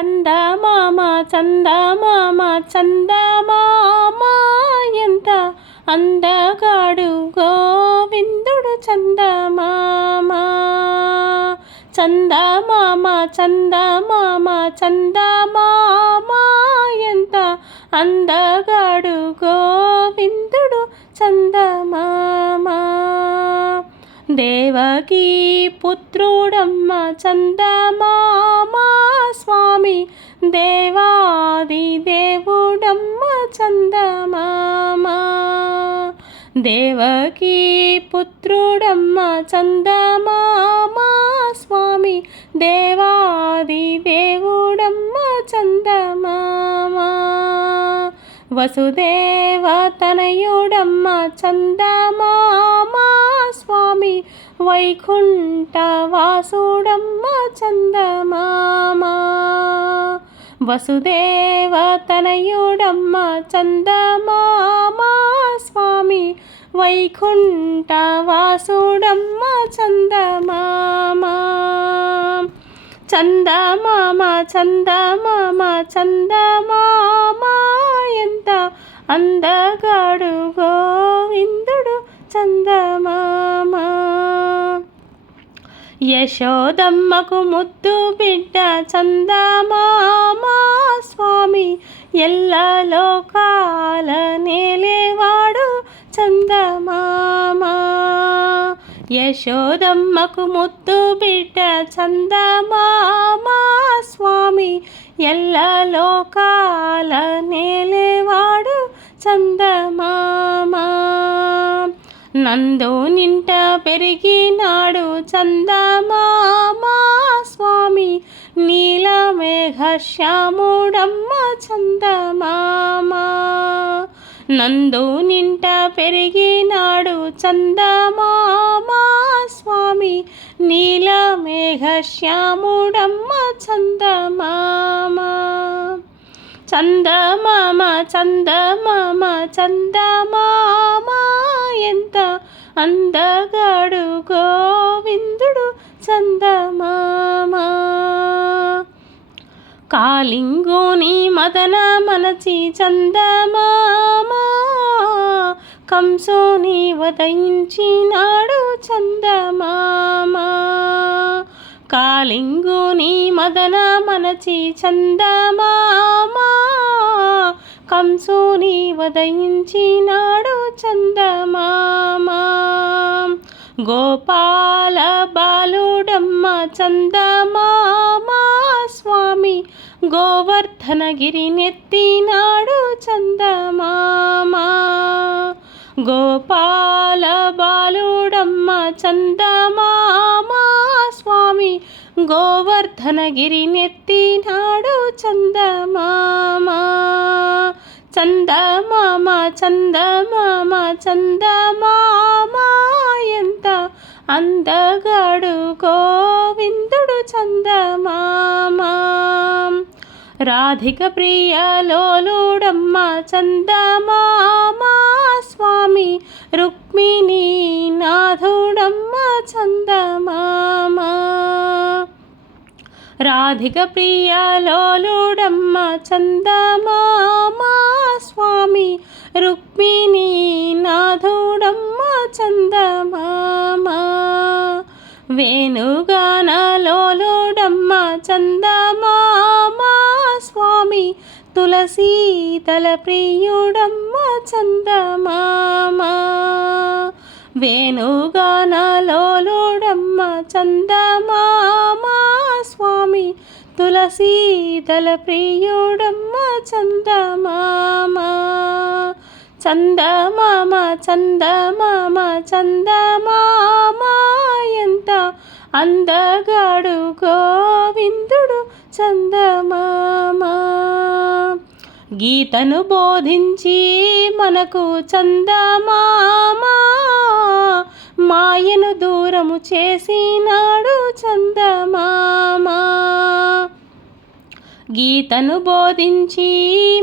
చందమామ చందమామ చందమామ ఎంత అందగాడు గోవిందుడు చందమామ చందమామ చందమామ చందమామ ఎంత అందగాడు గోవిందుడు చందమామ దేవకీ పుత్రుడమ్మ చందమామ స్వామి దేవాది దేవుడమ్మ చందమామ దేవకీ పుత్రుడమ్మ చందమామ స్వామి దేవాది దేవుడమ్మ చందమామ వసుదేవ తనయుడమ్మ చందమామ స్వామి వైకుంఠ వాసుడమ్మ చందమామ వసుదేవ తనయుడమ్మ చందమామ స్వామి వైకుంఠ వాసుడమ్మ చందమామ చందమామ చందమామ చందమామ ఎంత అందగాడు గోవిందుడు చందమామ యశోదమ్మకు ముద్దు బిడ్డ చందమామ స్వామి ఎల్ల లోకాల నేలేవాడు చందమామ యశోదమ్మకు ముద్దు బిడ్డ చందమామ స్వామి ఎల్ల లోకాల నేలేవాడు చందమామ నందు నింట పెరిగినాడు చందమామ స్వామి నీలమేఘ శ్యాముడమ్మ చందమామ నందు నింట పెరిగినాడు చందమామ స్వామి నీలమేఘ శ్యాముడమ్మ చందమామ చందమామ చందమామ చందమామ ఎంత అందగాడు గోవిందుడు చందమామ కాళింగుని మదన మనచి చందమామ కంసుని వదయించినాడు చందమామ కాళింగుని మదన మనచి చందమామ కంసుని వదయించినాడు చందమామ గోపాల బాలుడమ్మ చందమామ స్వామి గోవర్ధనగిరి నెత్తినాడు చందమామ గోపాల బాలుడమ్మ చందమామ స్వామి గోవర్ధనగిరి నెత్తినాడు చందమామ చందమామ చందమామ చందమామ ఎంత అందగాడు గోవిందుడు చందమామ రాధిక ప్రియలోలుడమ్మ చందమామ స్వామి రుక్మిణీ నాథుడమ్మ చందమామ రాధిక ప్రియలోలుడమ్మ చందమామ స్వామి రుక్మిణీ నాథుడమ్మ చందమామ వేణుగానలోలుడమ్మ చందమామ స్వామి తులసీదళ ప్రియుడమ్మ చందమామ వేణుగానలోలుడమ్మ చందమామ స్వామి తులసీదళ ప్రియుడమ్మ చందమామ చందమామ చందమామ చందమామ ఎంత అందగాడు గోవిందుడు చందమామ గీతను బోధించి మనకు చందమామ మాయను దూరము చేసినాడు చందమామ గీతను బోధించి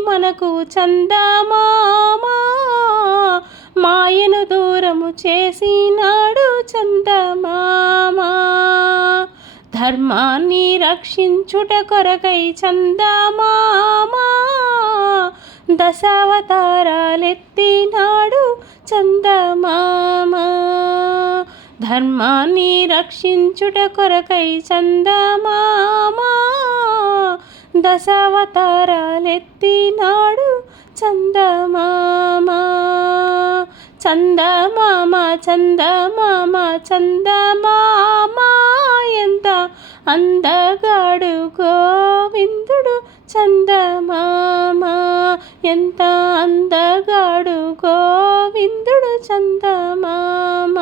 మనకు చందమామ మాయను దూరము చేసినాడు చందమామ ధర్మాన్ని రక్షించుట కొరకై చందమామ దశావతారాలెత్తినాడు చందమామ. ధర్మాన్ని రక్షించుట కొరకై చందమామ దశావతారాలెత్తినాడు చందమామ. చందమామ చందమామ చందమామ ఎంత అందగాడు గోవిందుడు చందమామ. ఎంత అందగాడు గోవిందుడు చందమామ.